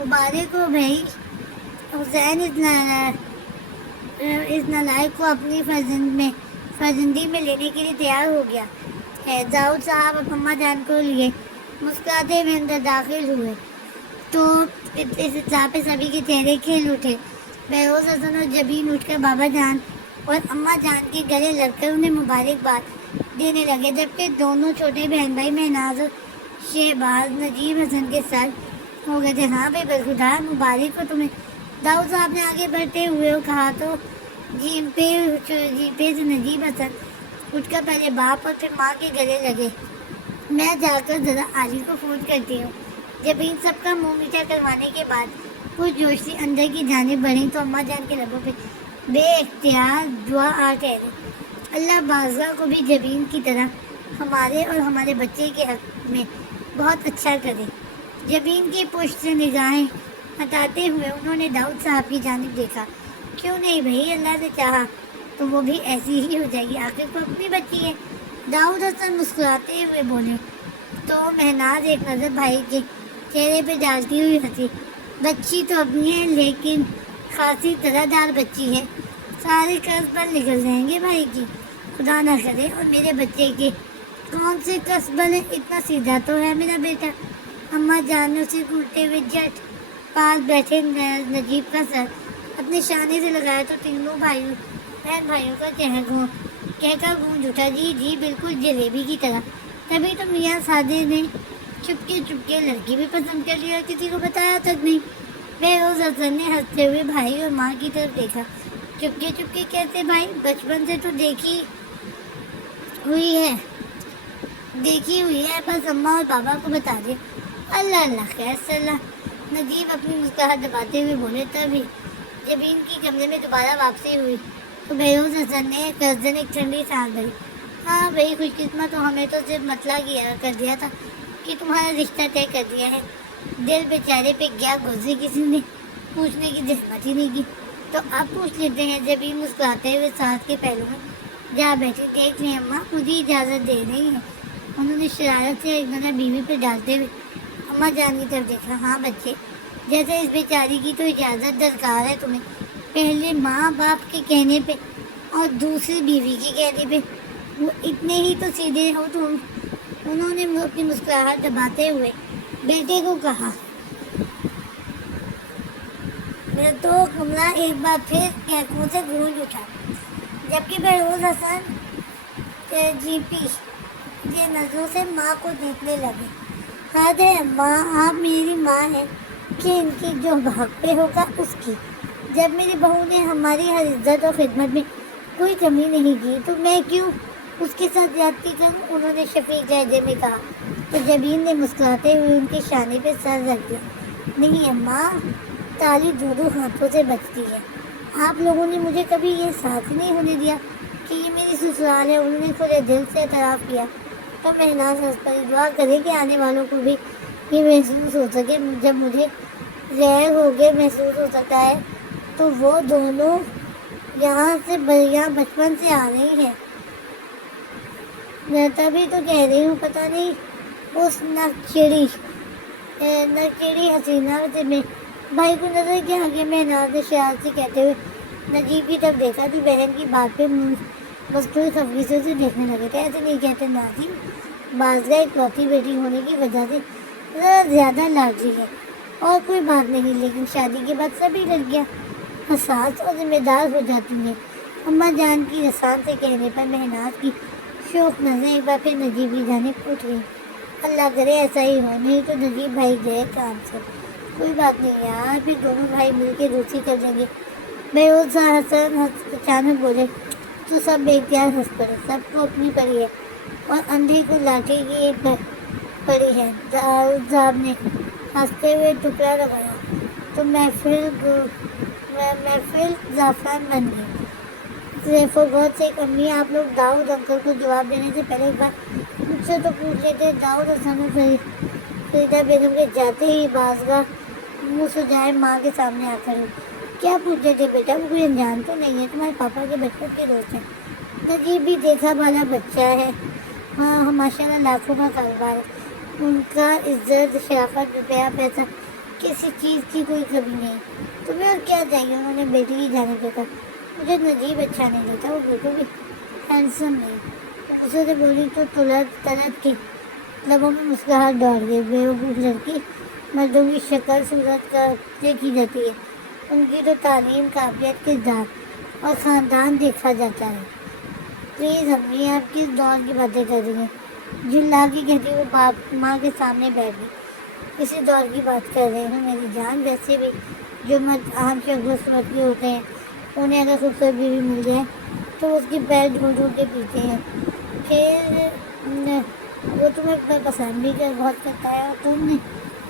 مبارک ہو بھائی، حسین اس نالائق کو اپنی فرزندی میں لینے کے لیے تیار ہو گیا ہے۔ داؤد صاحب اب اماں جان کو لیے مسکراتے ہوئے اندر داخل ہوئے تو اس اطلاع پہ سبھی کے چہرے کھل اٹھے۔ بہروز حسن اور جبین اٹھ کر بابا جان اور اماں جان کے گلے لگ کر انہیں مبارکباد دینے لگے، جبکہ دونوں چھوٹے بہن بھائی مہناز اور شہباز نجیب حسن کے ساتھ ہو گئے تھے۔ ہاں بھائی برخدا مبارک ہو تمہیں، داؤد صاحب نے آگے بڑھتے ہوئے کہا تو جی پہ سے نجیب حسن اٹھ کر پہلے باپ اور پھر ماں کے گلے لگے۔ میں جا کر ذرا علی کو فون کرتی ہوں۔ جب ان سب کا منہ میٹھا کروانے کے بعد کچھ جوش سے اندر کی جانب بڑھی تو اماں جان کے لبوں پہ بے اختیار دعا آ ٹھہری۔ اللہ بازگاہ کو بھی جبین کی طرح ہمارے اور ہمارے بچے کے حق میں بہت اچھا کرے۔ جبین کی پشت سے نگاہیں ہٹاتے ہوئے انہوں نے داؤد صاحب کی جانب دیکھا۔ کیوں نہیں بھائی، اللہ نے چاہا تو وہ بھی ایسی ہی ہو جائے گی، آخر کو اپنی بچی ہے۔ داؤد حسن مسکراتے ہوئے بولے تو مہناز ایک نظر بھائی کے چہرے پہ ڈالتی ہوئی ہنسی۔ بچی تو اپنی ہے لیکن خاصی طرح دار بچی ہے، سارے قرض پر نکل جائیں گے بھائی کی، خدا نہ کرے۔ اور میرے بچے کے کون سے قصبے ہیں، اتنا سیدھا تو ہے میرا بیٹا۔ اماں جان نے اسے گھٹتے ہوئے جٹ پاس بیٹھے نجیب کا سر اپنے شانے سے لگایا تو تینوں بہن بھائیوں کا کہہ گونج اٹھا، جی جی بالکل جلیبی کی طرح۔ تبھی تو میاں سادے نے چپکے لڑکی بھی پسند کر لی اور کسی کو بتایا تک نہیں۔ بہروز حسن نے ہنستے ہوئے بھائی اور ماں کی طرف دیکھا۔ چپکے کیسے بھائی، بچپن سے تو دیکھی ہوئی ہے، بس اماں اور بابا کو بتا دیا۔ اللہ خیر صلاح، نجیب اپنی مسکراہٹ دباتے ہوئے بولے۔ تبھی جب ان کی کمرے میں دوبارہ واپسی ہوئی تو بہروز حسن نے قصدن ایک ٹھنڈی سانس بھری۔ ہاں بھائی خوش قسمت ہو، ہمیں تو صرف مطلع کر دیا تھا کہ تمہارا رشتہ طے کر دیا ہے۔ دل بیچارے پہ کیا گزری، کسی نے پوچھنے کی زحمت ہی نہیں کی، تو اب پوچھ لیتے ہیں۔ جب یہ مسکراتے ہوئے ساتھ کے پہلو میں جا بیٹھی، دیکھ لیں اماں مجھے اجازت دے رہی ہے۔ انہوں نے شرارت سے ایک نظر بیوی پہ ڈالتے ہوئے اماں جان کی طرف دیکھا۔ ہاں بچے، جیسے اس بیچاری کی تو اجازت درکار ہے تمہیں، پہلے ماں باپ کے کہنے پہ اور دوسری بیوی کے کہنے پہ، وہ اتنے ہی تو سیدھے ہو تم۔ انہوں نے اپنی مسکراہٹ دباتے ہوئے بیٹے کو کہا۔ تو کمرہ ایک بار پھر کہکوں سے گونج اٹھا، جبکہ بہروز حسن جی نظروں سے ماں کو دیکھنے لگے۔ حد ہے اماں، آپ میری ماں ہیں کہ ان کی جو حق پہ ہوگا اس کی۔ جب میری بہو نے ہماری ہر عزت اور خدمت میں کوئی کمی نہیں کی تو میں کیوں اس کے ساتھ زیادتی کروں، انہوں نے شفیق لہجے میں کہا۔ تو جبین نے مسکراتے ہوئے ان کے شانے پہ سر رکھ دیا۔ نہیں اماں، تالی دو ہاتھوں سے بچتی ہے، آپ لوگوں نے مجھے کبھی یہ ساتھ نہیں ہونے دیا کہ یہ میری سسرال ہے۔ انہوں نے کھلے دل سے اعتراف کیا تو مہناز ہنس پڑی۔ دعا کرے کہ آنے والوں کو بھی یہ محسوس ہو سکے، جب مجھے غیر ہو گئے محسوس ہو سکتا ہے تو وہ دونوں یہاں بچپن سے آ رہی ہیں۔ تبھی تو کہہ رہی ہوں، پتہ نہیں اس نکچڑی حسینہ سے میں بھائی کو نظر کیا آگے۔ مہناز نے شرارت سے کہتے ہوئے نجیب کی طرف دیکھا تو بہن کی بات پہ مستور خفگی سے اسے دیکھنے لگے تھے۔ ایسے نہیں کہتے ناظرین، بازگاہ اکلوتی بیٹی ہونے کی وجہ سے ذرا زیادہ لاڈلی ہے، اور کوئی بات نہیں، لیکن شادی کے بعد سبھی لڑکیاں حساس اور ذمہ دار ہو جاتی ہیں۔ اماں جان کی رسان سے کہنے پر مہناز کی شوق نظریں ایک بار پھر نجیب کی جانب اٹھ گئی۔ اللہ کرے ایسا ہی ہو، نہیں تو نجیب بھائی گئے کام سے۔ کوئی بات نہیں یار، پھر دونوں بھائی مل کے دوسری کر دیں گے۔ بہروز حسن اچانک بولے تو سب بے اختیار ہنس پڑے۔ سب کو اپنی پڑی ہے اور اندھے کو لاٹھی کی پڑی ہے۔ داؤد صاحب نے ہنستے ہوئے ٹکڑا لگایا تو محفل زعفران بن گئی۔ ضعف و غوط سے ایک امی، آپ لوگ داؤد انکل کو جواب دینے سے پہلے ایک بار مجھ سے تو پوچھ لیتے۔ داؤد حسن اور فریدہ بیگم کے جاتے ہی بازگاہ منہ سجائے ماں کے سامنے آ کر کیا پوچھتے تھے بیٹا، وہ کوئی انجان تو نہیں ہے، تمہارے پاپا کے بچپن کے دوست ہیں۔ نجیب بھی دیکھا بھالا بچہ ہے، ہاں ماشاء اللہ لاکھوں کا کاروبار ہے، ان کا عزت شرافت روپیہ پیسہ کسی چیز کی کوئی کمی نہیں. تمہیں اور کیا چاہیے؟ انہوں نے بیٹی کی جانب دیکھا. مجھے نجیب اچھا نہیں لگتا، وہ بالکل بھی ہینڈسم نہیں. اسے سے بولی تو طلعت کی لبوں میں مسکراہٹ دوڑ گئی. بیوقوف لڑکی مردوں کی شکل صورت کا دیکھی جاتی ہے، ان کی تو تعلیم، قابلیت، کردار اور خاندان دیکھا جاتا ہے. پلیز امی، آپ کس دور کی باتیں کر رہی ہیں؟ جھلا کے کہتی وہ باپ ماں کے سامنے بیٹھ گئی. اسی دور کی بات کر رہے ہیں میری جان. ویسے بھی جو مرد عام شکل و صورت کے ہوتے ہیں، انہیں اگر خوبصورت بیوی مل جائے تو اس کی پیر ڈھونڈ ڈھونڈ کے پیتے ہیں. پھر وہ تمہیں پسند بھی بہت کرتا ہے، اور تم نے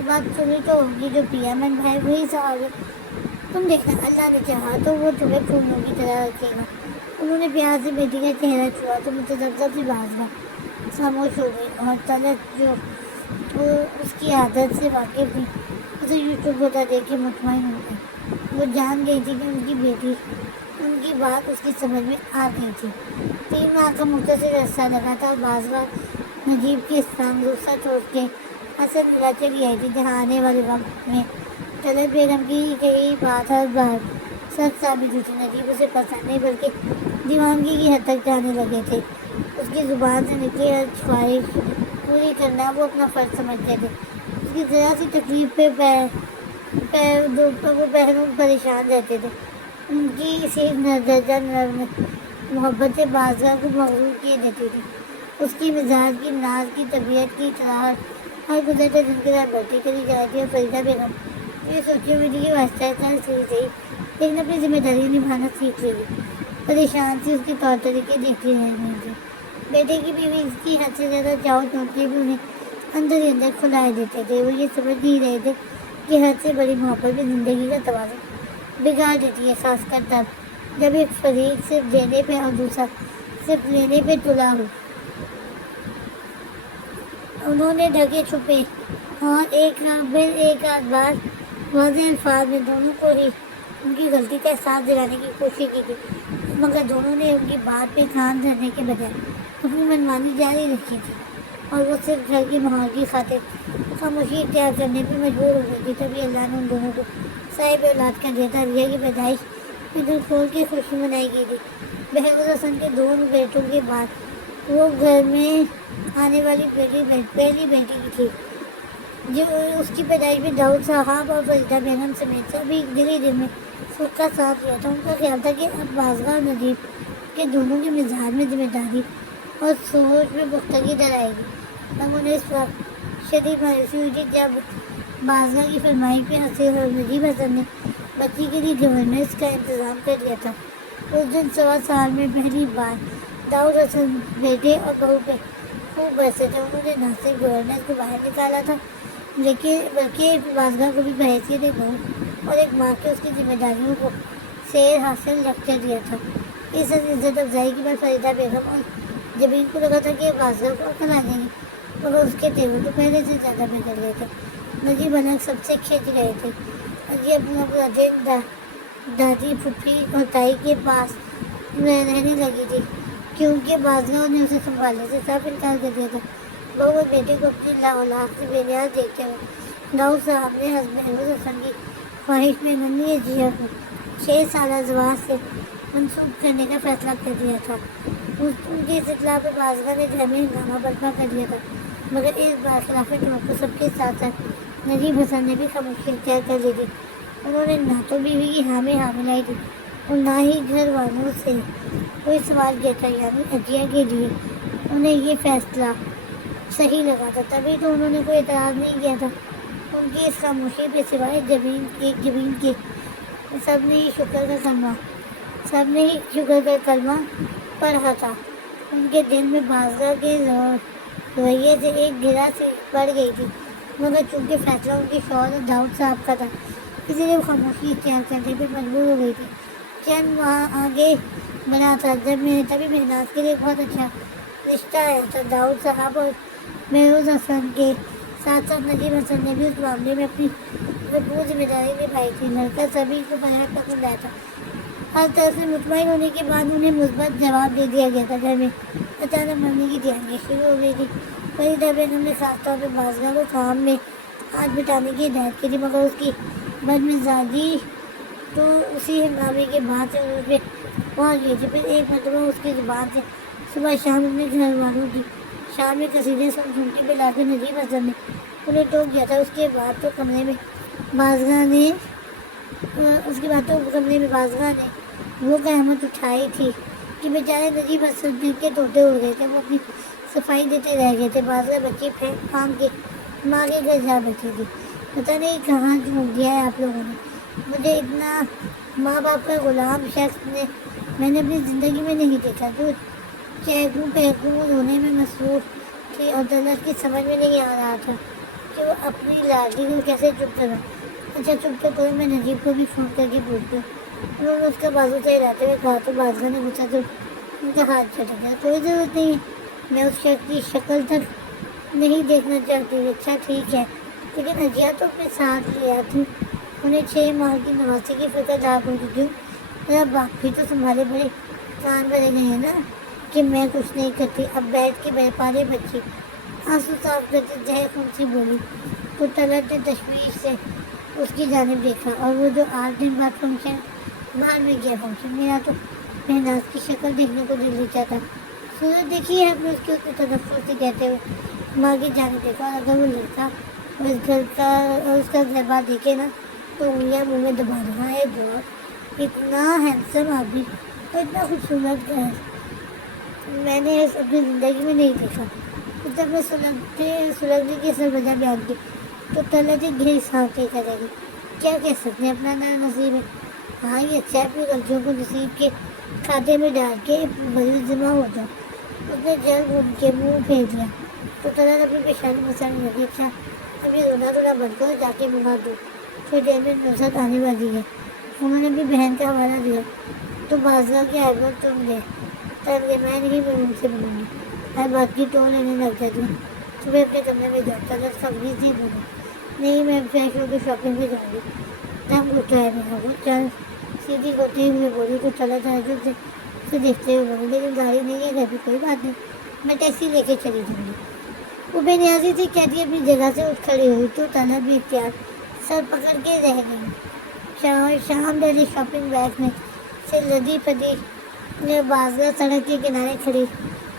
بات سنی تو ہوگی جو پیا من بھائی وہی سہاگے. تم دیکھنا، اللہ نے چاہا تو وہ تمہیں پھولوں کی طرح رکھے گا. انہوں نے پیار سے بیٹی کا چہرہ چھوا تو متذبذب سی باز گا خاموش ہو گئی. اور طلعت جو اس کی عادت سے واقف تھی، اسے یوں چپ ہوتا دیکھ کے مطمئن ہو گئی. وہ جان گئی تھی کہ ان کی بیٹی، ان کی بات اس کی سمجھ میں آ گئی تھی. 3 ماہ کا مختصر عرصہ لگا تھا. اور بعض بار نجیب کی اسلام دوسرا چھوڑ کے حسن ملا چلی آئی تھی، جہاں آنے والے وقت میں طلعت بیگم کی کئی بات ہر بار سچ ثابت ہوئی تھی. نجیب اسے پسند نہیں بلکہ دیوانگی کی حد تک جانے لگے تھے. اس کی زبان سے نکلی ہر خواہش پوری کرنا وہ اپنا فرض سمجھتے تھے. اس کی ذرا سی تکلیف پہ وہ بہنوں پریشان رہتے تھے. ان کی اسی درجہ نرم محبت سے بازگاہ کو مغرور کیے دیتی تھی. اس کی مزاج کی، ناز کی، طبیعت کی اطلاعات ہر گزرتے دن کے ساتھ بڑھتی چلی جا رہی تھی. اور فریدہ بیگم یہ سوچی ہوئی تھی کہ وہ آہستہ آہستہ صحیح لیکن اپنی ذمہ داری نبھانا سیکھ لے گی. پریشان سی اس کے طور طریقے دیکھتی رہ گئی تھی. بیٹے کی بیوی اس کی حد سے زیادہ چاؤ چونکہ بھی انہیں اندر ہی اندر کھلائے دیتے تھے. وہ یہ سمجھ نہیں رہے تھے کہ حد سے بڑی محبت بھی زندگی کا توازن بگاڑ دیتی ہے، خاص کر تب جب ایک فریق صرف دینے پہ اور دوسرا صرف لینے پہ تلا ہو. انہوں نے ڈھکے چھپے اور ایک آدھ بار واضح الفاظ میں دونوں کو ہی ان کی غلطی کا احساس دلانے کی کوشش کی تھی، مگر دونوں نے ان کی بات پہ کان دھرنے کے بجائے اپنی منمانی جاری رکھی تھی. اور وہ صرف گھر کے ماحول کی خاطر خاموشی اختیار کرنے پہ مجبور ہو گئی تھی. تبھی اللہ نے ان دونوں کو صاحب اولاد کر دیا تھا. ریا کی پیدائش میں دل کھول کے خوشی منائی گئی تھی. بہروز حسن کے دونوں بیٹوں کے بعد وہ گھر میں آنے والی پہلی بیٹی کی تھی. جو اس کی پیدائش میں داؤد صاحب اور فریدہ بیگم سمیت سبھی دلی دل میں سکھ کا ساتھ دیا تھا. ان کا خیال تھا کہ اب بازگاہ اور نجیب کے دونوں کے مزاج میں ذمہ داری اور سوچ میں پختگی در آئے گی. اب انہیں اس وقت شدید مایوسی ہوئی تھی جب بازگاہ کی فرمائی پہ حسین اور نجیب حسن نے بچی کے لیے گورننس کا انتظام کر دیا تھا. اس دن 1.25 سال میں پہلی بار داؤد حسن بیٹے اور بہو پہ خوب برسے تھے. انہوں نے نہ صرف گورننس کو باہر نکالا تھا بلکہ بازگاہ کو بھی بحیثیت ایک بہو اور ایک ماں کے اس کی ذمہ داریوں کو سیر حاصل رکھ کر دیا تھا. اس عزت افزائی کے بعد فریدہ بیگم اور جبین کو لگا تھا کہ بازگاہ کو عقل آ جائے گی، مگر اس کے تیور تو پہلے سے زیادہ بگڑ گئے تھے. نجیب الگ سب سے کھنچ گئے تھے. یہ اپنا پورا دن دادی، پھپھی اور تائی کے پاس رہنے لگی تھی، کیونکہ بازگاہ نے اسے سنبھالنے سے صاف انکار کر دیا تھا. بہو اور بیٹے کو اپنی لااولاد سے بے نیاز دیکھتے ہوئے داؤد صاحب نے بہروز حسن کی خواہش میں ننھی جیا کو 6 سالہ زواج سے منسوخ کرنے کا فیصلہ کر دیا تھا. ان کی اس اطلاع پر بازگاہ نے گھر میں ہنگامہ برپا کر دیا تھا، مگر اس بار خلاف توقع سب کے ساتھ ساتھ نجیب حسن نے بھی خاموشی اختیار کر لی تھی. انہوں نے نہ تو بیوی کی ہاں ملائی تھی اور نہ ہی گھر والوں سے کوئی سوال کیا تھا. یعنی اجیا کے لیے انہیں یہ فیصلہ صحیح لگا تھا، تبھی تو انہوں نے کوئی اعتراض نہیں کیا تھا. ان کی اس خاموشی پہ سوائے جبین کے سب نے ہی شکر کا کلمہ پڑھا تھا. ان کے دل میں بازگاہ کے رویے سے ایک گرہ سی پڑ گئی تھی، مگر چونکہ فیصلہ ان کے شوہر اور داؤد صاحب کا تھا، اسی لیے وہ خاموشی اختیار کرنے پہ مجبور ہو گئی تھی. چند ماہ آگے بنا تھا جب تبھی مہناز کے لیے بہت اچھا رشتہ آیا تھا. داؤد صاحب اور بہروز حسن کے ساتھ ساتھ نجیب حسن نے بھی اس معاملے میں اپنی بھرپور ذمہ داری نبھائی تھی. لڑکا سبھی کو بہت پسند آیا تھا. ہر طرح سے مطمئن ہونے کے بعد انہیں مثبت جواب دے دیا گیا تھا. گھر میں اچانک مرنے کی تیاریاں شروع ہو گئی تھی. فریدہ بیگم نے خاص طور پہ بازگاہ کو کام میں ہاتھ بٹانے کی ہدایت کی تھی، مگر اس کی بدمزاجی تو اسی ہنگامے کے بعد سے اس پہ پہنچ گئی تھی۔ پھر ایک مرتبہ اس کی زبان سے صبح شام اپنے گھر والوں کی شام میں قصیدے سنتی پہ لا کے نجیب حسن نے انہیں ٹوک دیا تھا۔ اس کے بعد تو کمرے میں بازگاہ نے وہ قیامت اٹھائی تھی کہ بیچارے نجیب حسن کے طوطے اڑ گئے تھے، وہ اپنی صفائی دیتے رہ گئے تھے۔ بازگاہ بچی پھینک پھانگ کے ماں کے گھر جا بیٹھی تھی۔ پتہ نہیں کہاں ڈھونڈ دیا ہے آپ لوگوں نے مجھے، اتنا ماں باپ کا غلام شخص میں نے اپنی زندگی میں نہیں دیکھا۔ جو چہکوں پہکوں رونے میں مصروف تھی اور دولت کی سمجھ میں نہیں آ رہا تھا کہ وہ اپنی لاڈلی کو کیسے چپ کرا۔ اچھا چپ تو کرو، میں نجیب کو بھی فون کر کے پوچھتی ہوں۔ انہوں نے اس کا بازو سے ہلاتے ہوئے کہا تو بازگاہ نے غصہ تو ان کا ہاتھ چٹک گیا۔ کوئی ضرورت نہیں ہے، میں اس شخص کی شکل تک نہیں دیکھنا چاہتی۔ اچھا ٹھیک ہے، لیکن اجیا تو اپنے ساتھ لیا تھی، انہیں 6 ماہ کی نواسی کی فکر لاکھ ہو چکی ہوں۔ میرا باپ بھی تو تمہارے بڑے کان بھرے گئے ہیں نا کہ میں کچھ نہیں کرتی۔ اب بیٹھ کے پارے بچی آنسو صاف کرتے جہے خون سے بولی تو طلعت نے تشویش سے اس کی جانب دیکھا۔ اور وہ جو 8 دن بعد فنکشن باہر میں گیا فنکشن، میرا تو مہناز کی شکل دیکھنے کو دل نہیں چاہتا۔ صورت دیکھی ہے اپنے اس کی تدفر سے کہتے ہوئے ماں کی جانب دیکھا، اور اگر وہ لڑکا اس گھر کا اور اس کا گھر بار دیکھے نا تو انگلیاں منہ میں دبا رہا ہے۔ بہت اتنا ہینڈسم آدمی اور اتنا خوبصورت گھر میں نے اپنی زندگی میں نہیں دیکھا۔ جب میں سلگنے کی اثر وجہ بیان کی تو طلعت ایک گہری سانس لے کر رہی۔ کیا کہہ سکتے ہیں، اپنا نیا نصیب ہے۔ ہاں یہ اچھا ہے، اپنی غلطیوں کو نصیب کے کھاتے میں ڈال کے بری ذمہ ہو جاؤ۔ اس نے جل گھوم کے منہ پھیر دیا تو طلعت اپنی پیشانی مسانے لگی۔ اچھا ابھی رونا دھونا بند کرو، جا کے منگا دو، پھر دیر میں نوزت آنے والی ہے۔ انہوں نے بھی بہن کا حوالہ دیا تو بازگاہ کے آئیبرو تم گئے تب گئے، میں نہیں، میں ان سے ملوں گی۔ ہر بات کی ٹول لینے لگ جاتی ہوں۔ صبح اپنے کمرے میں جاؤ، طلعت خبریز نہیں بولی۔ نہیں میں فریش ہو کے شاپنگ پہ جاؤں گی، دم اٹھا ہے میرا۔ وہ چل سیدھی ہوتے ہوئے بولی تو طلعت تعجب سے اسے دیکھتے ہوئے بولی لیکن گاڑی نہیں ہے گھر پہ، کوئی بات نہیں، میں ٹیکسی لے کے چلی جاؤں گی۔ وہ بے نیازی سے کہتی اپنی جگہ سے اٹھ کھڑی ہوئی تو طلعت بھی اختیار سر پکڑ کے رہ گئی۔ شام ڈیلی شاپنگ بیگ میں سے لدی پدی بازگاہ سڑک کے کنارے کھڑی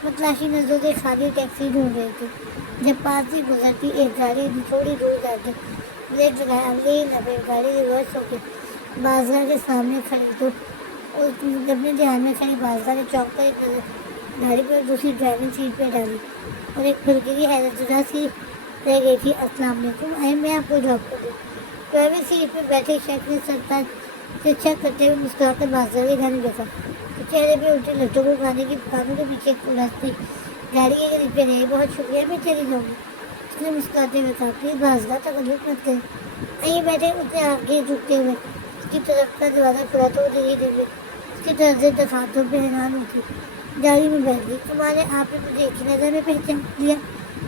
متلاشی نظروں سے خالی ٹیکسی ڈھونڈ رہی تھی، جب پاس ہی گزرتی ایک گاڑی تھوڑی دور جا کے بریک لگایا، اگلے ہی لمحے گاڑی ریورس ہو کے بازگاہ کے سامنے کھڑی تو اپنے دھیان میں کھڑی بازگاہ نے چوک پر ایک نظر گاڑی پر دوسری ڈرائیونگ سیٹ پہ ڈالی اور ایک پھلکی حیرت زدہ سی رہ گئی تھی۔ السلام علیکم، آئے میں آپ کو ڈراپ کر دوں۔ ڈرائیونگ سیٹ پہ بیٹھے شخص نے سر پر سے چیک کرتے ہوئے مسکرا کر بازگاہ کے گھر دیکھا تو چہرے پہ الٹے لٹوں کو کھانے کی دکانوں کے پیچھے کھلاستی گاڑی کے قریب پہ رہے۔ بہت شکریہ، میں چلی جاؤں گی، اس نے مسکراتے ہوئے کہا۔ پلیز بازگاہ تکلف مت کریں، آئیے بیٹھے۔ اس نے آگے جھکتے ہوئے اس کی طرف کا دروازہ کھلا تو وہ دھیرے دھیرے اس کے طرز دفاتر پہ حیران ہوتی گاڑی میں بیٹھ گئی۔ تمہارے آپ نے مجھے ایک ہی نظر میں پہچان لیا،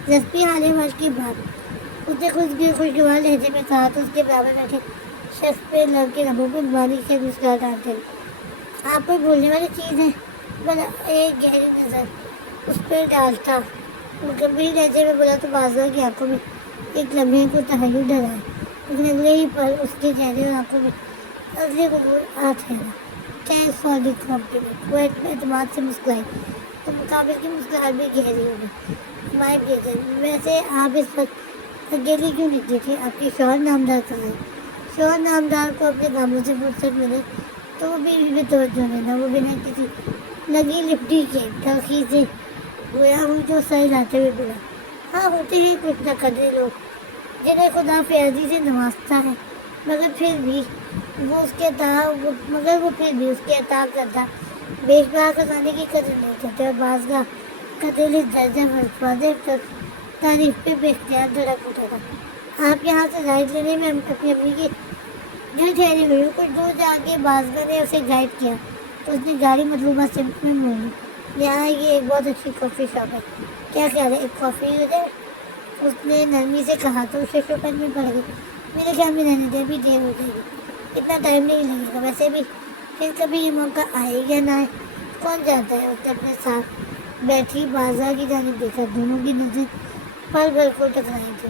رسپی حال ہے کی بات، اس نے خوشگوار لہجے میں کہا تو اس کے برابر بیٹھے شخص پہ لڑکے لبوں پہ باریک سے مسکراہٹ ڈالتے ہوئے آپ کوئی بولنے والی چیز ہے؟ بلا ایک گہری نظر اس پہ ڈالتا گمبھیر لہجے میں بولا تو بازگاہ کی آنکھوں میں ایک لمحے کو تحیر ڈرا ہے، لیکن اگلے ہی پل اس کے چہرے اور آنکھوں میں عزلِ غرور آ ٹھہرا۔ تھینکس فار دی کمپلیمنٹ، وہ اعتماد سے مسکرائی تو مقابل کی مسکراہٹ بھی گہری ہو گئی۔ مائی پلیزر، ویسے آپ اس وقت اکیلی کیوں نکلی تھی؟ آپ کے شوہر نامدار کہاں ہے؟ شوہر نامدار کو اپنے کاموں سے فرصت ملے تو وہ بھی توجہ دینا، وہ بنا کسی لگی لپٹی کے تلخی سے گویا ہوں جو سر لاتے ہوئے بولا۔ ہاں ہوتے ہیں کچھ نہ قدرے لوگ جنہیں خدا فیاضی سے نوازتا ہے، مگر وہ پھر بھی اس کے عطا کردہ بیش بہا خزانے کی قدر نہیں کرتے، اور بازگاہ کا دل اس درجہ واضح تعریف پہ بے اختیار دھڑک اٹھا تھا۔ آپ یہاں سے رائڈ لینے میں اپنی امی کے گھر ٹھہری ہوئی ہوں۔ کچھ دور جا کے بازگاہ نے اسے گائیڈ کیا تو اس نے گاڑی مطلوبہ سمت میں موڑ لی۔ یہاں یہ ایک بہت اچھی کافی شاپ ہے، کیا خیال ہے ایک کافی ہو جائے؟ اس نے نرمی سے کہا تو اسے شکر میں پڑ گئی۔ میرے خیال میں رہنے دے، بھی دیر ہو جائے گی، اتنا ٹائم نہیں لگے گا، ویسے بھی پھر کبھی یہ موقع آئے یا نہ آئے کون جانتا ہے۔ اس نے اپنے ساتھ بیٹھی بازار کی جانب دیکھا، دونوں کی نظر پل بھر کو ٹکرائی تھی۔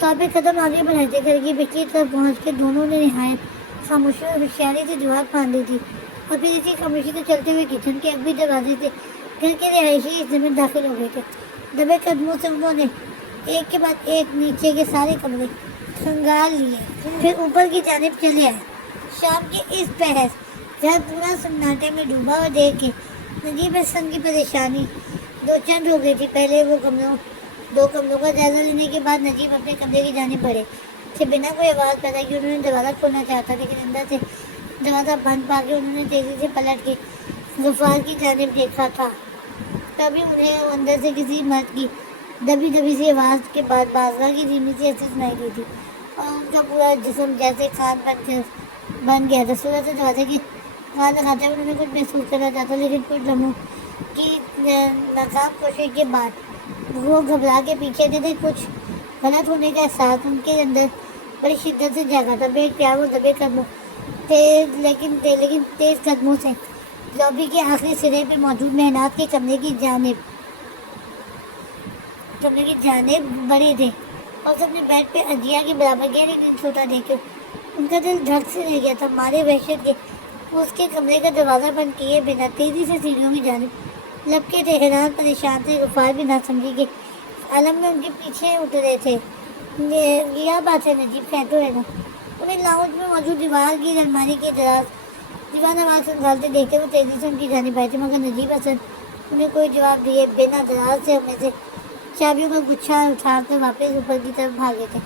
کعبے قدم آگے بڑھاتے کھڑکی پچھلی طرف پہنچ کے دونوں نے نہایت خاموشی اور ہوشیاری سے جواب باندھ دی تھی، اور پھر اسی خاموشی سے چلتے ہوئے کچن کے اگبی دروازے سے گھر کے رہائشی حصے میں داخل ہو گئے تھے۔ دبے قدموں سے انہوں نے ایک کے بعد ایک نیچے کے سارے کمرے کھنگال لیے، پھر اوپر کی جانب چلے آئے۔ شام کے اس پہر گھر پورا سناٹے میں ڈوبا اور دیکھ کے نجیب حسن کی پریشانی دو چند ہو گئی تھی۔ پہلے وہ دو کمروں کا جائزہ لینے کے بعد نجیب اپنے کمرے کی جانب بڑھے تھے۔ بنا کوئی آواز پیدا کی انہوں نے دروازہ کھولنا چاہتا، لیکن اندر سے دروازہ بند پا کے انہوں نے تیزی سے پلٹ کے غفار کی جانب دیکھا تھا۔ تبھی انہیں اندر سے کسی مرد کی دبی دبی سی آواز کے بعد بازگاہ کی دھیمی سی ہنسی سنائی دی تھی، اور ان کا پورا جسم جیسے کان بن گیا تھا۔ صورت سے دروازے کی کان لگاتے ہوئے انہوں نے کچھ محسوس کرنا چاہتا، لیکن کچھ لمحوں کی ناکام کوشش کے بعد وہ گھبرا کے پیچھے تھے۔ کچھ غلط ہونے کا احساس ان کے اندر بڑی شدت سے جاگا تھا۔ بے اختیار وہ دبے قدموں لیکن تیز قدموں سے لابی کے آخری سرے پہ موجود مہنات کے کمرے کی جانب بڑھے تھے، اور اپنے بیڈ پہ اجیا کے برابر گہری نیند سوتا دیکھ کے ان کا دل دھڑک سے رہ گیا تھا۔ مارے وحشت کے اس کے کمرے کا دروازہ بند کیے بنا تیزی سے سیڑھیوں کی جانب لپکے تھے۔ حیران پریشان تھے غفار بھی نہ سمجھی کے عالم میں ان کے پیچھے اترے تھے۔ یہ بات ہے نجیب خیر تو ہے نا؟ انہیں لاؤنج میں موجود دیوار کی الماری کے دیوان آواز سنبھالتے دیکھتے وہ تیزی سے ان کی جانب آئے تھے، مگر نجیب حسن انہیں کوئی جواب دیے بنا دراز سے ہمیں سے چابیوں کا گچھا اٹھا کر واپس اوپر کی طرف بھاگے تھے۔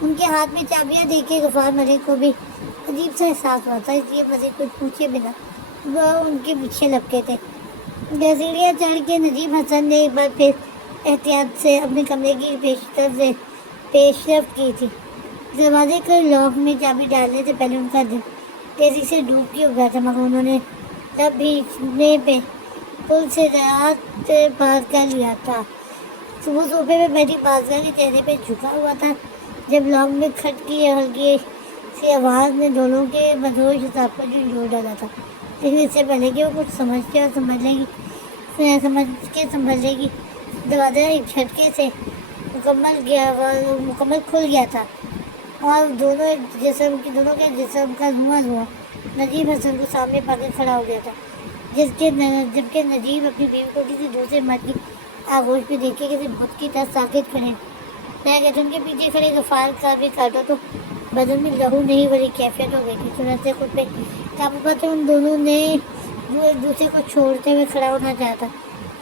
ان کے ہاتھ میں چابیاں دیکھ کے غفار ملک کو بھی عجیب سا احساس ہوا تھا، اس لیے مزید کچھ پوچھے بنا وہ ان کے پیچھے لپکے تھے۔ سیڑھیاں چڑھ کے نجیب حسن نے ایک بار پھر احتیاط سے اپنے کمرے کی پیشرفت کی تھی۔ دروازے کے لاک میں چابی ڈالنے سے پہلے ان کا دل تیزی سے ڈوب کے اگا تھا، مگر انہوں نے تب بھیجنے پہ پل سے رات پار کر لیا تھا۔ وہ صوفے پہ بیٹھی بازگاہ کے چہرے پہ جھکا ہوا تھا جب لاک میں کھٹکی ہلکی سی آواز نے دونوں کے مدہوش حساب کو جھنجھوڑ ڈالا تھا۔ لیکن اس سے پہلے کہ وہ کچھ سمجھ کے سنبھل لے گی دروازہ ایک جھٹکے سے مکمل کھل گیا تھا، اور دونوں کے جسم کا دھواں نجیب حسن کو سامنے پا کے کھڑا ہو گیا تھا، جبکہ نجیب اپنی بیوی کو کسی دوسرے مرد کی آغوش پہ دیکھ کے کسی بت کی طرح ساکت کھڑے رہ گئے تھے۔ ان کے پیچھے کھڑے غفار کا بھی کاٹو تو بدن میں لہو نہیں بڑی کیفیت ہو گئی تھی۔ سنت سے خود پہ قابو پاتے ان دونوں نے ایک دوسرے کو چھوڑتے ہوئے کھڑا ہونا چاہتا،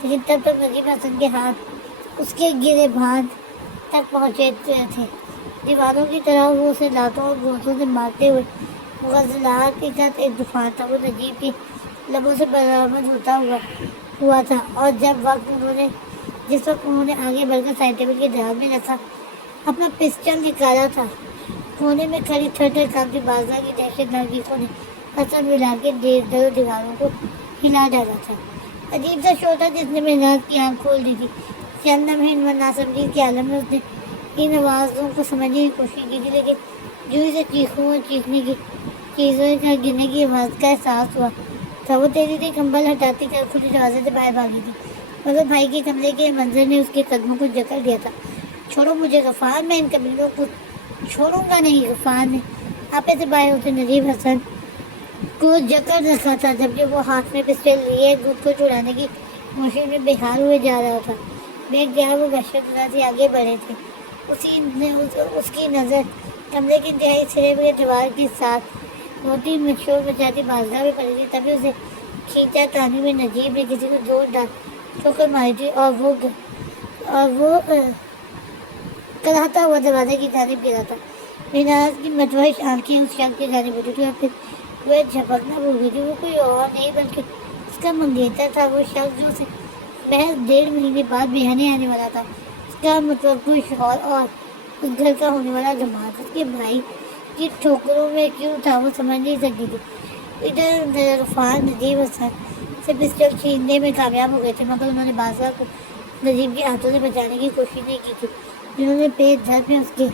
لیکن تب تک نجیب حسن کے ہاتھ اس کے گرے باندھ تک پہنچے تھے۔ دیواروں کی طرح وہ اسے لاتوں اور گوسوں سے مارتے ہوئے غزلات کے ساتھ ایک طوفان تھا۔ وہ نجیب کی لبوں سے برآمد ہوا تھا، اور جس وقت انہوں نے آگے بڑھ کر سائڈ ٹیبل کے دراز میں رکھا اپنا پسٹل نکالا تھا، کونے میں کھڑی تھر تھر کانپتی بازگاہ کی دہشت ناک گیتوں نے حسن ملا کے دیواروں کو ہلا ڈالا تھا۔ عجیب سا شور تھا جس نے مہنات کی آنکھ کھول دی تھی۔ چند لمحے ناسمجھی کے عالم میں اس نے ان آوازوں کو سمجھنے کی کوشش کی تھی، لیکن جو اسے چیخوں اور چیخنے کی چیزوں کا گرنے کی آواز کا احساس ہوا تھا، وہ تیزی سے کمبل ہٹاتی کر کھلے دروازے سے باہر بھاگی تھی، مگر بھائی کے کمرے کے منظر نے اس کے قدموں کو جکڑ دیا تھا۔ چھوڑو مجھے غفار، میں ان کمیلوں کو چھوڑوں گا نہیں۔ غفار نے آپے سے باہر ہوتے نجیب حسن کو جکڑ رکھا تھا، جبکہ وہ ہاتھ میں پسٹل لیے خود کو چھڑانے کی کوشش میں بےحال ہوئے جا رہا تھا۔ بے اختیار وہ وحشت زدہ سے آگے بڑھے تھے۔ اس کی نظر کمرے کے انتہائی سرے کے دیوار کے ساتھ موٹی مشور مچاتی بازگاہ میں پڑی تھی۔ تبھی اسے کھینچا تانی میں نجیب نے کسی کو زوردار ٹھوکر ماری تھی، اور وہ کراہتا ہوا دروازے کی جانب گرا تھا۔ میناز کی مدہوش آنکھیں اس شخص کی جانب اٹھی تھی، اور پھر وہ جھپکنا بھول گئی تھی۔ وہ کوئی اور نہیں بلکہ اس کا منگیتر تھا، وہ شخص جو اسے محض 1.5 مہینے بعد بیانے آنے والا تھا، اس کا متوقع شوہر اور اس گھر کا ہونے والا داماد۔ اس کے بھائی کی ٹھوکروں میں کیوں تھا وہ سمجھ نہیں سکتی تھی۔ ادھر غفار نجیب حسن سے پسٹل چھیننے میں کامیاب ہو گئے تھے، مگر انہوں نے بازگاہ کو نجیب کے ہاتھوں سے بچانے کی کوشش نہیں کی تھی، جنہوں نے پیٹ دھر میں اس کے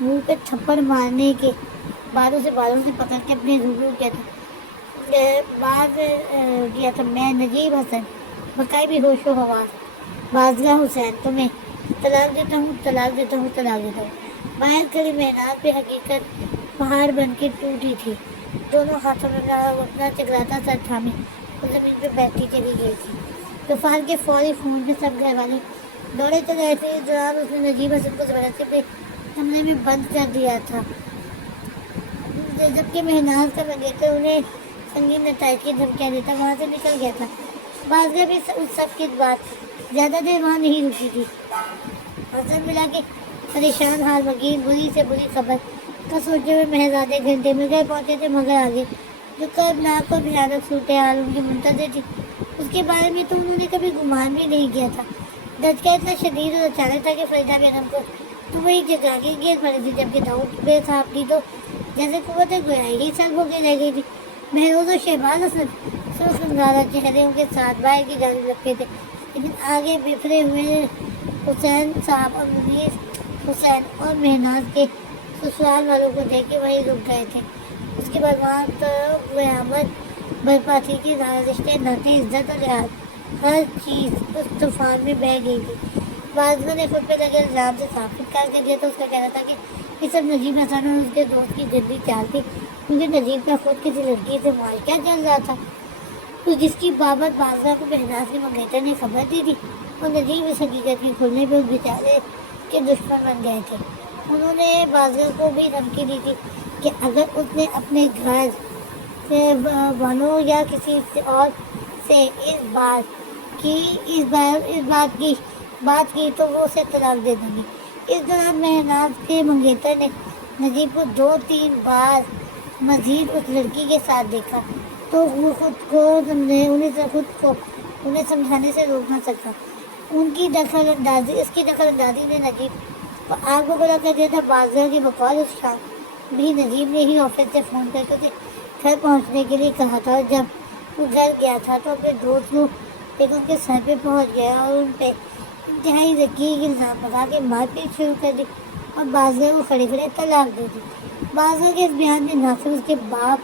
منہ پہ تھپڑ مارنے کے بالوں سے پکڑ کے اپنے روبرو کیا تھا۔ میں نجیب حسن بقائی بھی ہوش و حواس، بازگاہ حسین، تمہیں طلاق دیتا ہوں۔ باہر کھڑی مہناز پہ حقیقت پہاڑ بن کے ٹوٹی تھی. دونوں ہاتھوں میں اپنا چکراتا سر تھامے وہ زمین پہ بیٹھی چلی گئی تھی. طوفان کے فوری فون میں سب گھر والے دوڑے چلے آئے تھے. اس دوران اس نے نجیب حسن کو زبردستی پہ حملے میں بند کر دیا تھا، جبکہ مہناز کا منگیتر انہیں سنگین نتائج کی دھمکیاں دیتا وہاں سے نکل گیا تھا. بازگاہ بھی اس سب کی بات زیادہ دیر وہاں نہیں رکی تھی. حسن ملا کے پریشان حال وکیل بری سے بری خبر کا سوچے ہوئے محض آدھے گھنٹے میں گھر پہنچے تھے، مگر آگے جو کربناک اور بھیانک صورتحال ان کی منتظر تھی اس کے بارے میں تو انہوں نے کبھی گمان بھی نہیں کیا تھا. دھچکا اتنا شدید اور اچانک تھا کہ فریدہ بیگم کو تو وہی جگہ کے گیر پڑی تھی، جبکہ داؤد بے صاحب کی تو جیسے قوت گویائی ہی سلب ہو کے رہ گئی تھی. بہروز اور شہباز حسن سرخ انگارہ چہرے کے ساتھ باہر کی جانب لپکے تھے، لیکن آگے بفرے ہوئے حسین صاحب اور منیر حسین اور مہناز کے سسرال والوں کو دیکھ کے وہی رک گئے تھے. اس کے بعد وہاں تو قیامت برپا تھی کہ رشتے ناطے عزت اور لحاظ ہر چیز اس طوفان میں بہہ گئی تھی. بازگاہ نے خود پہ لگے الزام سے صاف انکار کر دیا. تو اس کا کہنا تھا کہ یہ سب نجیب حسن اور اس کے دوست کی گندی چال تھی، کیونکہ نجیب کا خود کسی لڑکی سے معاشرہ چل رہا تھا تو جس کی بابت بازگاہ کو مہناز کے منگیتر نے خبر دی تھی، اور نجیب اس حقیقت کے کھلنے پہ اس بیچارے کے دشمن بن گئے تھے. انہوں نے بازگاہ کو بھی دھمکی دی تھی کہ اگر اس نے اپنے گھر سے والوں یا کسی سے اور سے بات کی تو وہ اسے طلاق دے دیں گی. اس دوران مہناز کے منگیتر نے نجیب کو 2-3 بار مزید اس لڑکی کے ساتھ دیکھا تو وہ انہیں سمجھانے سے روک نہ سکا. اس کی دخل اندازی نے نجیب کو آگ بگولا کر دیا تھا. بازگاہ کی بقول اس شام بھی نجیب نے ہی آفس سے فون کر کے گھر پہنچنے کے لیے کہا تھا، اور جب وہ گھر گیا تھا تو اپنے دوست کو بیگم کے سر پہ پہنچ گیا اور ان پہ انتہائی رقیق الزام لگا کے مار پیٹ شروع کر دی اور بازگاہ کو کھڑے کھڑے طلاق دے دی. بازگاہ کے اس بیان نے نہ صرف اس کے باپ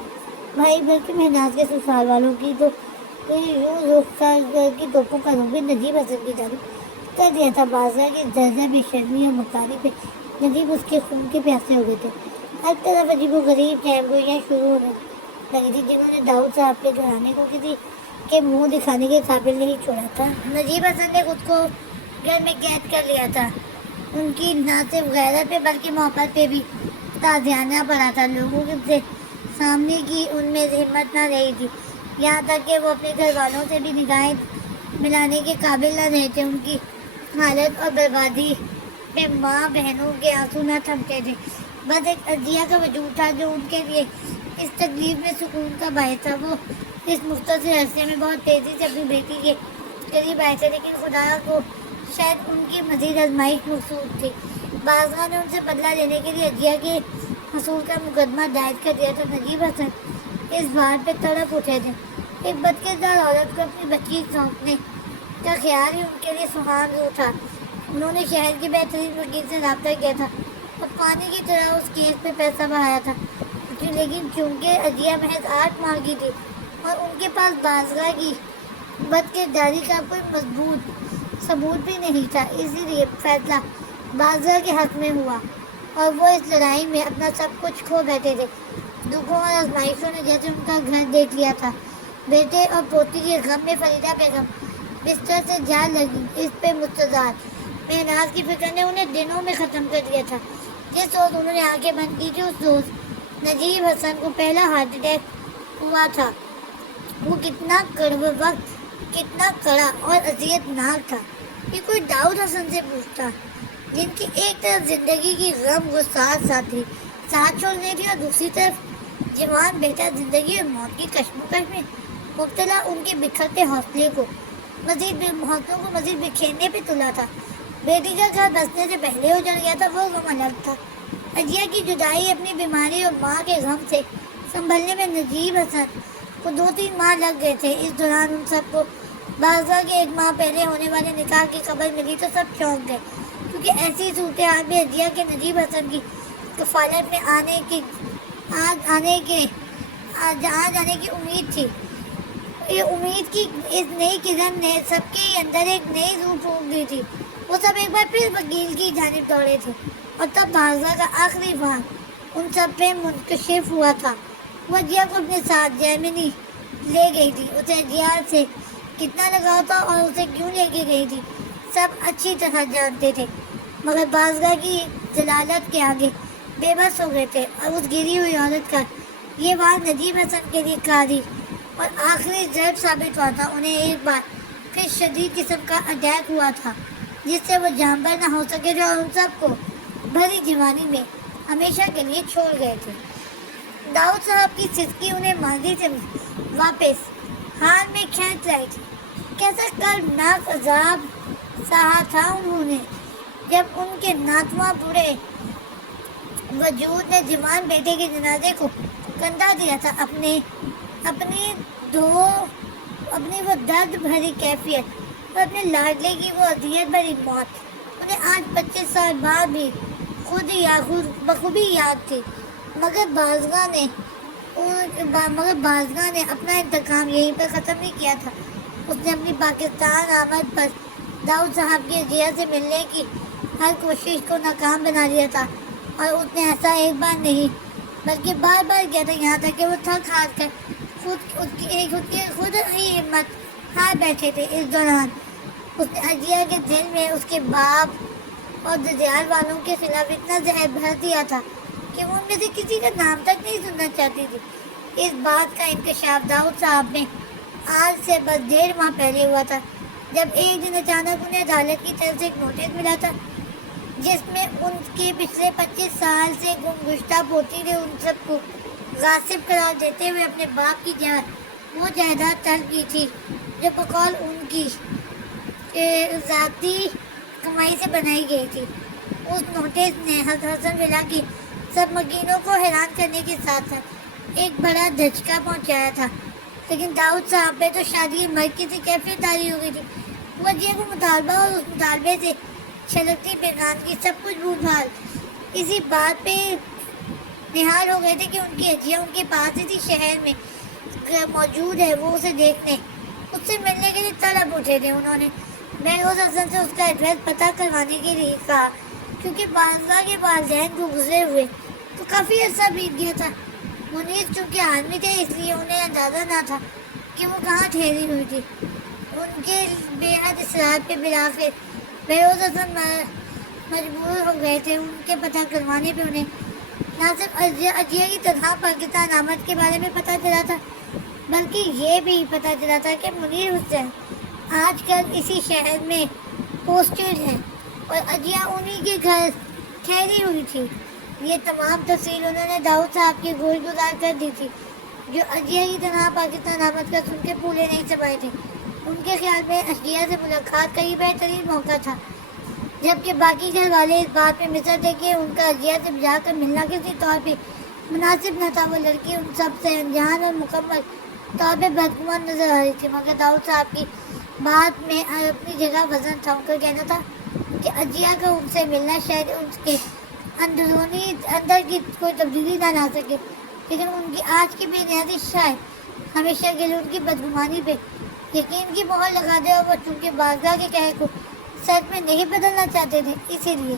بھائی بلکہ مہناز کے سسرال والوں کی تو کی توپوں کا رخ بھی نجیب حسن کی جانب کر دیا تھا. بازگاہ کی زرزر بے شرمی اور مکاری پہ نجیب اس کے خون کے پیاسے ہو گئے تھے. ہر طرف عجیب و غریب کیمگوئیاں شروع ہونے لگی تھی جنہوں نے داؤد صاحب کے گھرانے کو کسی کے منہ دکھانے کے قابل نہیں چھوڑا تھا. نجیب حسن نے خود کو گھر میں قید کر لیا تھا. ان کی نہ صرف غیرت پہ بلکہ محبت پہ بھی تازیانہ پڑا تھا. لوگوں کے سامنے کی ان میں ہمت نہ رہی تھی، یہاں تک کہ وہ اپنے گھر والوں سے بھی نگاہیں ملانے کے قابل نہ رہے تھے. ان کی حالت اور بربادی پہ ماں بہنوں کے آنسو نہ تھمتے تھے. بس ایک عزیہ کا وجود تھا جو ان کے لیے اس تکلیف میں سکون کا باعث تھا. وہ اس مختصر عرصے میں بہت تیزی سے اپنی بیٹی کے قریب آئے تھے، لیکن خدا کو شاید ان کی مزید آزمائش مقصود تھی. بازگاہ نے ان سے بدلہ لینے کے لیے عزیہ کے حصول کا مقدمہ دائر کر دیا تھا. نجیب حسن اس بات پہ تڑپ اٹھے تھے. ایک بدکردار عورت کو اپنی بچی سونپنے کا خیال ہی ان کے لیے سہان رو تھا. انہوں نے شہر کے بہترین وکیل سے رابطہ کیا تھا اور پانی کی طرح اس کیس پہ پیسہ بہایا تھا، لیکن چونکہ عزیہ محض 8 ماہ کی تھی اور ان کے پاس بازگاہ کی بدکرداری کا کوئی مضبوط ثبوت بھی نہیں تھا، اسی لیے فیصلہ بازگاہ کے حق میں ہوا اور وہ اس لڑائی میں اپنا سب کچھ کھو بیٹھے تھے. دکھوں اور آزمائشوں نے جیسے ان کا گھر دیکھ لیا تھا. بیٹے اور پوتی کے غم میں فریدہ بیگم بستر سے جا لگی، اس پہ مستضار مہناز کی فکر نے انہیں دنوں میں ختم کر دیا تھا. جس روز انہوں نے آنکھیں بند کی تھی اس روز نجیب حسن کو پہلا ہارٹ اٹیک ہوا تھا. وہ کتنا کڑا اور اذیت ناک تھا. یہ کوئی داؤد حسن سے پوچھتا جن کی ایک طرف زندگی کی غم گسار ساتھی ساتھ چھوڑ گئی تھی اور دوسری طرف جوان بیٹا زندگی اور موت کی کشمکش میں مبتلا ان کے بکھرتے حوصلوں کو مزید بکھیرنے پہ تلا تھا. بیٹی کا گھر بسنے سے پہلے اجڑ گیا تھا، وہ غم الگ تھا. عزیہ کی جدائی اپنی بیماری اور ماں کے غم سے سنبھلنے میں نجیب حسن کو 2-3 ماہ لگ گئے تھے. اس دوران ان سب کو بازگاہ کے 1 ماہ پہلے ہونے والے نکاح کی خبر ملی تو سب چونک گئے، کیونکہ ایسی صورتحال میں عزیہ کے نجیب حسن کی کفالت میں آنے کی امید تھی. یہ امید کی اس نئی کرن نے سب کے اندر ایک نئی روح پھونک دی تھی. وہ سب ایک بار پھر وکیل کی جانب دوڑے تھے. اور تب بازگاہ کا آخری وار ان سب پہ منکشف ہوا تھا۔ وہ اجیا کو اپنے ساتھ جرمنی لے گئی تھی۔ اسے اجیا سے کتنا لگاؤ تھا اور اسے کیوں لے کے گئی تھی سب اچھی طرح جانتے تھے، مگر بازگاہ کی جلالت کے آگے بے بس ہو گئے تھے، اور اس گری ہوئی عورت کا یہ وار نجیب حسن کے لیے قاری اور آخری ضرب ثابت ہوا تھا۔ انہیں ایک بار پھر شدید قسم کا اٹیک ہوا تھا جس سے وہ جانبر نہ ہو سکے تھے اور ان سب کو بھری جوانی میں ہمیشہ کے لیے چھوڑ گئے تھے۔ داؤد صاحب کی سسکی انہیں ماضی سے واپس حال میں کھینچ لائی تھی۔ کیسا قلبناک عذاب سہا تھا انہوں نے جب ان کے ناتواں بوڑھے وجود نے جوان بیٹے کے جنازے کو کندھا دیا تھا۔ اپنی وہ درد بھری کیفیت اور اپنے لاڈلے کی وہ اذیت بھری موت انہیں آج 25 سال بعد بھی بخوبی یاد تھی، مگر بازگاہ نے اپنا انتقام یہیں پر ختم نہیں کیا تھا۔ اس نے اپنی پاکستان آمد پر داؤد صاحب کی اجیا سے ملنے کی ہر کوشش کو ناکام بنا دیا تھا، اور اس نے ایسا ایک بار نہیں بلکہ بار بار کیا تھا، یہاں تک کہ وہ تھک ہار کر خود ہی ہمت ہار بیٹھے تھے۔ اس دوران اس نے اجیا کے دل میں اس کے باپ اور ددیال والوں کے خلاف اتنا زہر بھر دیا تھا کہ وہ ان میں سے کسی کا نام تک نہیں سننا چاہتی تھی۔ اس بات کا انکشاف داؤد صاحب میں آج سے بس 1.5 ماہ پہلے ہوا تھا، جب ایک دن اچانک انہیں عدالت کی طرف سے ایک نوٹس ملا تھا جس میں ان کے پچھلے 25 سال سے گمگشتہ پوتی نے ان سب کو غاصب قرار دیتے ہوئے اپنے باپ کی وہ جائیداد طلب کی تھی جو بقول ان کی ذاتی کمائی سے بنائی گئی تھی۔ اس نوٹس نے حسن ولا کی سب مکینوں کو حیران کرنے کے ساتھ ساتھ ایک بڑا دھچکا پہنچایا تھا، لیکن داؤد صاحب پہ تو شادی مرگ کی سی کیفیت تاری ہو گئی تھی۔ وہ اجیا کو مطالبہ اور اس مطالبے سے چھلکتی بیگانگی سب کچھ بھول بھال اسی بات پہ نہال ہو گئے تھے کہ ان کی اجیا ان کے پاس ہی شہر میں موجود ہے۔ وہ اسے دیکھنے، اس سے ملنے کے لیے طلب اٹھے تھے۔ انہوں نے بہروز حسن سے اس کا ایڈریس پتہ کروانے کے لیے کہا، کیونکہ بازگاہ کے والدین کو گزرے ہوئے تو کافی عرصہ بیت گیا تھا۔ منیر چونکہ آدمی تھے اس لیے انہیں اندازہ نہ تھا کہ وہ کہاں ٹھہری ہوئی تھی۔ ان کے بے حد اصرار پہ بالآخر بہروز حسن مجبور ہو گئے تھے۔ ان کے پتہ کروانے پہ انہیں نہ صرف اجیا کی تنہا پاکستان آمد کے بارے میں پتہ چلا تھا، بلکہ یہ بھی پتہ چلا تھا کہ منیر حسین آج کل اسی شہر میں پوسٹڈ ہے اور اجیا انہی کے گھر ٹھہری ہوئی تھی۔ یہ تمام تفصیل انہوں نے داؤد صاحب کی گوش گزار کر دی تھی، جو اجیا کی تنہا پاکستان آمد کا سن کے پھولے نہیں سمائے تھے۔ ان کے خیال میں اجیا سے ملاقات کا یہ بہترین موقع تھا، جبکہ باقی گھر والے اس بات پہ مصر تھے کہ ان کا اجیا سے جا کر ملنا کسی طور پہ مناسب نہ تھا۔ وہ لڑکی ان سب سے انجان اور مکمل طور پہ بدگمان نظر آ رہی تھی، مگر داؤد صاحب کی بات میں اپنی جگہ وزن تھا۔ ان کا کہنا تھا کہ اجیا کا ان سے ملنا شاید ان کے اندر کی کوئی تبدیلی نہ لا سکے، لیکن ان کی آج کی بے نیازی شاید ہمیشہ کے لیے ان کی بدگمانی پہ یقین کی مہر لگا دے۔ اور وہ چونکہ بازگاہ کے کہے کو سچ میں نہیں بدلنا چاہتے تھے، اسی لیے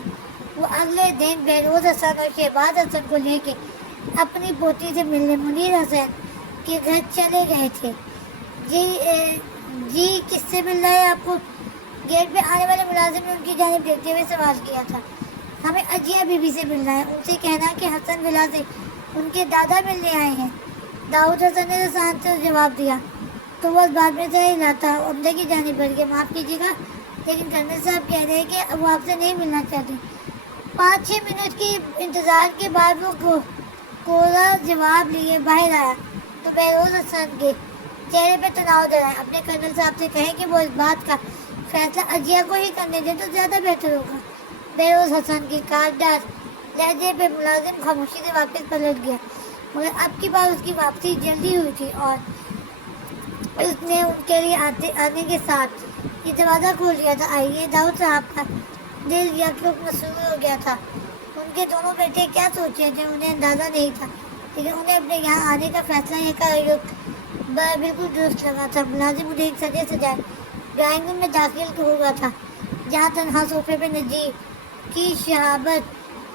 وہ اگلے دن بہروز حسن اور شہباز حسن کو لے کے اپنی پوتی سے ملنے منیر حسین کے گھر چلے گئے تھے۔ جی کس سے ملنا ہے آپ کو؟ گیٹ پہ آنے والے ملازم نے ان کی جانب دیکھتے ہوئے سوال کیا تھا۔ ہمیں اجیا بی بی سے ملنا ہے، ان سے کہنا کہ حسن ولا سے ان کے دادا ملنے آئے ہیں۔ داؤد حسن نے رسان سے جواب دیا تو وہ اس بات میں سے لاتا عمدے کی جانب بڑھ گیا۔ معاف کیجیے گا، لیکن کرنل صاحب کہہ رہے ہیں کہ وہ آپ سے نہیں ملنا چاہتے۔ 5-6 منٹ کی انتظار کے بعد وہ کوڑا جواب لیے باہر آیا تو بہروز حسن کے چہرے پہ تناؤ در آیا۔ اپنے کرنل صاحب سے کہیں کہ وہ اس بات کا فیصلہ اجیا کو ہی کرنے دیں تو زیادہ بہتر ہوگا۔ بہروز حسن کی کارڈار لہجے پہ ملازم خاموشی سے واپس پلٹ گیا، مگر اب کی بار اس کی واپسی جلدی ہوئی تھی اور اس نے ان کے لیے آنے کے ساتھ یہ دروازہ کھول دیا تھا۔ آئیے۔ داؤد صاحب کا دل یکرک مسرور ہو گیا تھا۔ ان کے دونوں بیٹے کیا سوچ رہے تھے انہیں اندازہ نہیں تھا، لیکن انہیں اپنے یہاں آنے کا فیصلہ یہ کا بالکل درست لگا تھا۔ ملازم انہیں ایک سجے سجائے ڈرائنگ روم میں داخل ہوا تھا، جہاں تنہا صوفے پہ نجیب کی شہابت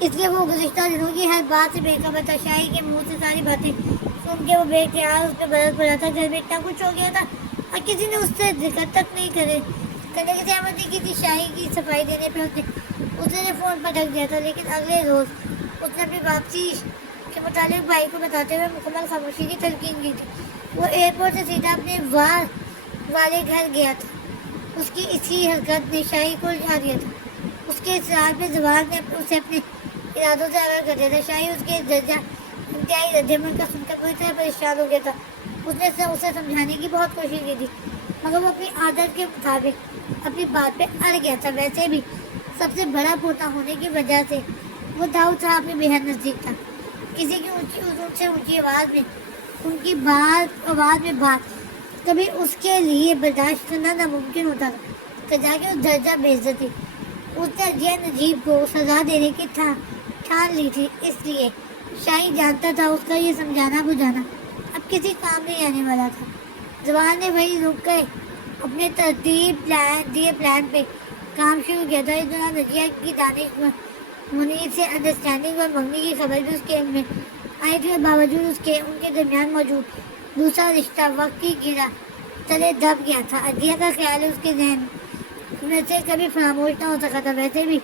اس لیے وہ گزشتہ دنوں کی ہر بات سے بے خبر تھا. شاہی کے منہ سے ساری باتیں سن کے وہ بے اختیار اس پہ برس پڑا تھا. گھر میں اتنا کچھ ہو گیا تھا اور کسی نے اس سے ذکر تک نہیں کرنے کی زحمت نہیں کی تھی. شاہی کی صفائی دینے پہ اس نے فون پر ڈھک دیا تھا. لیکن اگلے روز اس نے اپنی واپسی کے متعلق بھائی کو بتاتے ہوئے مکمل خاموشی کی تلقین کی تھی. وہ ایئرپورٹ سے سیدھا اپنے والے گھر گیا تھا. اس کی اسی حرکت نے شاہی کو الجھا دیا تھا. اس کے اصرار پہ زبان نے اسے اپنے ارادوں سے آگاہ کر دیا تھا. شاہی اس کے درجہ انتہائی رد عمل کا سن کر پوری طرح پریشان ہو گیا تھا. اس نے اسے سمجھانے کی بہت کوشش کی تھی مگر وہ اپنی عادت کے مطابق اپنی بات پہ اڑ گیا تھا. ویسے بھی سب سے بڑا پوتا ہونے کی وجہ سے وہ داؤد صاحب میں بے حد نزدیک تھا. کسی کی اونچی آواز میں ان کی آواز میں بات کبھی اس کے لیے برداشت کرنا ناممکن ہوتا تھا کہ جا کے اس درجہ بے عزتی. اس نے اجے نجیب کو سزا دینے کی ٹھان لی تھی. اس لیے شاہی جانتا تھا اس کا یہ سمجھانا بجھانا اب کسی کام نہیں آنے والا تھا. زبان نے وہی رک گئے اپنے ترتیب دیے پلان پہ کام شروع کیا تھا. اس دوران رضیہ کی دانش منیر سے انڈرسٹینڈنگ اور منگنی کی خبر بھی اس کے علم میں آئی تھی اور باوجود اس کے ان کے درمیان موجود دوسرا رشتہ وقت کی گرہ تلے دب گیا تھا. عدیہ کا خیال اس کے ذہن میں سے کبھی فراموش نہ ہو سکا تھا. ویسے بھی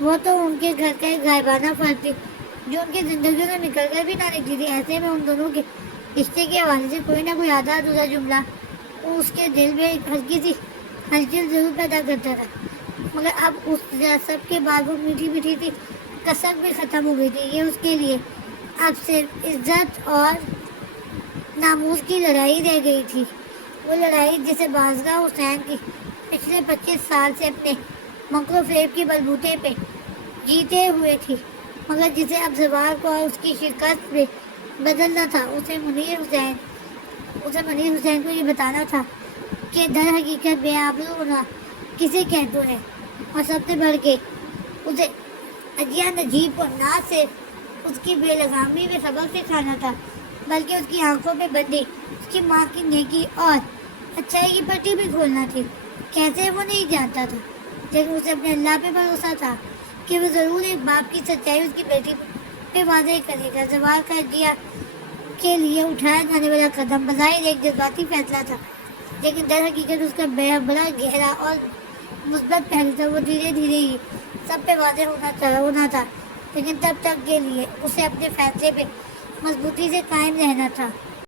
وہ تو ان کے گھر کا ایک غائبانہ فرد تھی جو ان کی زندگیوں سے نکل کر بھی نہ نکلی تھی. ایسے میں ان دونوں کے رشتے کے حوالے سے کوئی نہ کوئی آدھا ادھورا جملہ وہ اس کے دل میں ایک ہلکی سی ہلچل ضرور پیدا کرتا تھا. مگر اب اس سب کے بعد وہ میٹھی میٹھی تھی کسک بھی ختم ہو گئی تھی. یہ اس کے لیے اب صرف عزت اور ناموس کی لڑائی رہ گئی تھی. وہ لڑائی جسے بازگاہ حسین کی پچھلے 25 سال سے اپنے مکر و فریب کی بلبوتے پہ جیتے ہوئے تھی مگر جسے اب زوال کو اور اس کی شکست میں بدلنا تھا. اسے منیر حسین کو یہ بتانا تھا کہ در حقیقت بے آبرو ہونا کسے کہتے ہیں. اور سب سے بڑھ کے اسے اجیا نجیب کو نہ صرف اس کی بے لگامی میں سبق سکھانا تھا بلکہ اس کی آنکھوں پہ بندی اس کی ماں کی نیکی اور اچھائی کی پٹی بھی کھولنا تھی. کیسے وہ نہیں جانتا تھا لیکن اسے اپنے اللہ پہ بھروسہ تھا کہ وہ ضرور ایک باپ کی سچائی اس کی بیٹی پہ واضح کرے گا. زوال کا عدیہ کے لیے اٹھایا جانے والا قدم بظاہر ایک جذباتی فیصلہ تھا لیکن در حقیقت اس کا بڑا گہرا اور مثبت پہلو تھا. وہ دھیرے دھیرے ہی سب پہ واضح ہونا تھا لیکن تب تک کے لیے اسے اپنے فیصلے پہ مضبوطی سے قائم رہنا تھا.